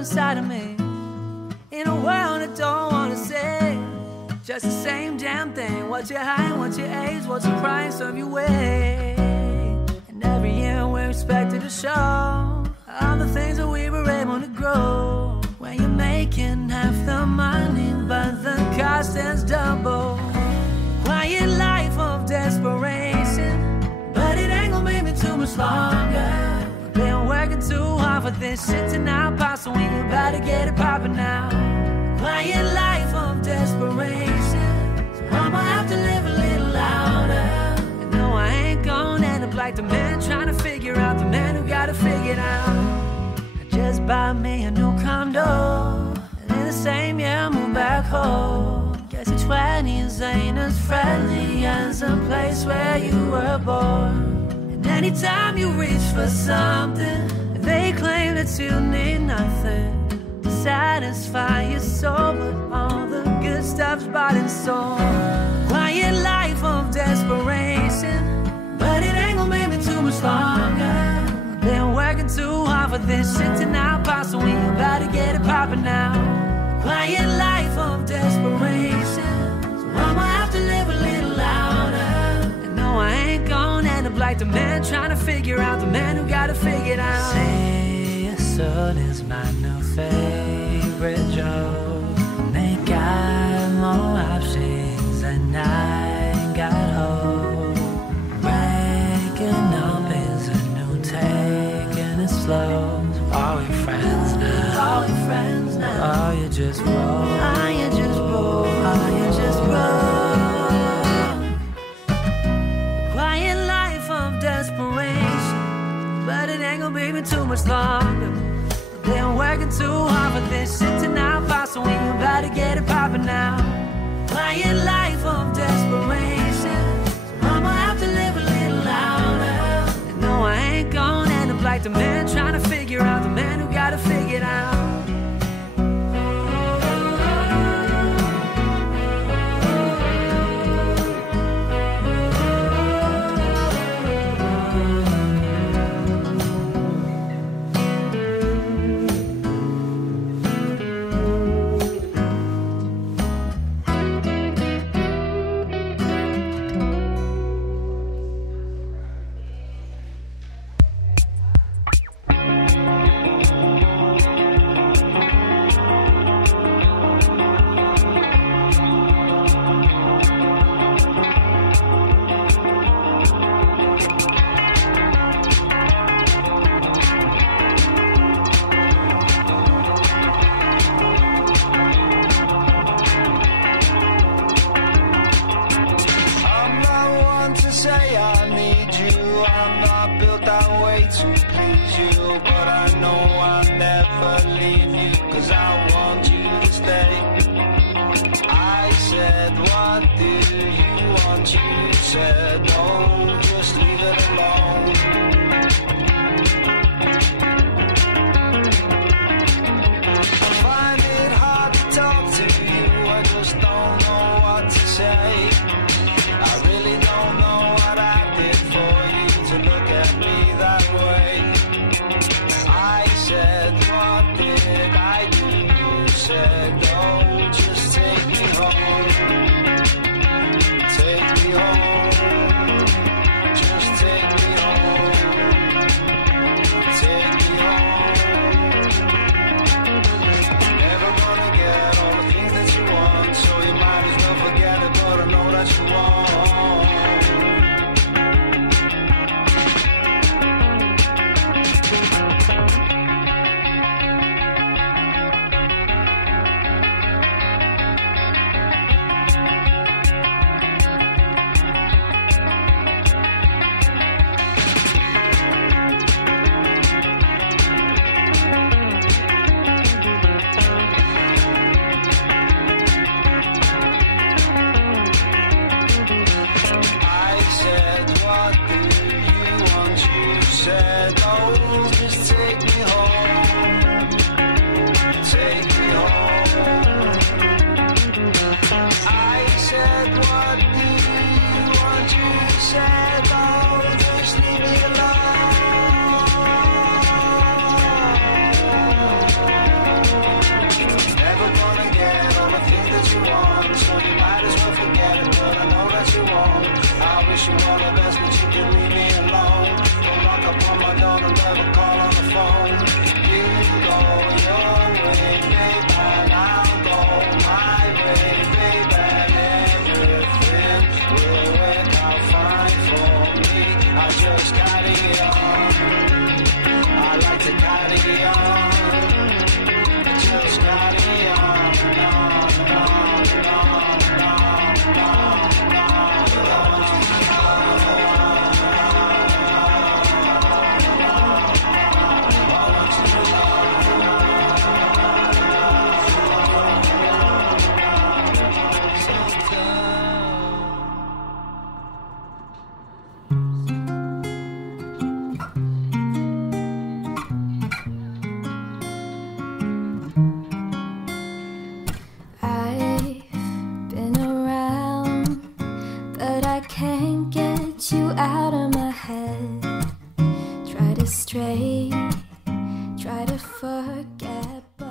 inside of me. In a world I don't wanna say, just the same damn thing. What's your height, what's your age, what's the price of your way? And every year we're expected to show all the things that we were able to grow. When you're making half the money, but the cost is double. Quiet life of desperation, but it ain't gonna make me too much longer. Been working too hard for this shit to not pop, so we about to get it poppin' now. Quiet life of desperation, so I'ma have to live a little louder. And no, I ain't gonna end up like the man trying to figure out the man who gotta figure it out. I just bought me a new condo, and in the same year I moved back home. Guess the 20s ain't as friendly as a place where you were born. And anytime you reach for something, they claim that you need nothing to satisfy your soul, but all the good stuff's bought and sold. Quiet life of desperation, but it ain't gonna make me too much longer. Been working too hard for this shit to not pop, so we about to get it poppin' now. Quiet life of desperation, so I'ma have to live a little louder. And no, I ain't gonna end up like the man trying to figure out the man who gotta figure it out. See you soon is my new favorite joke. They got more options and I ain't got hope. Breaking up is a new taking it slow. Are we friends now? Are we friends now? Are you just broke? Are you just broke? Are you just broke? Quiet life of desperation, but it ain't gonna be me too much longer. Been working too hard for this shit to not pop, so we about to get it poppin' now. Quiet life of desperation, so I'ma have to live a little louder. And no, I ain't gonna end up like the man trying to figure out the man who gotta figure it out. out of my head. Try to stray, try to forget, but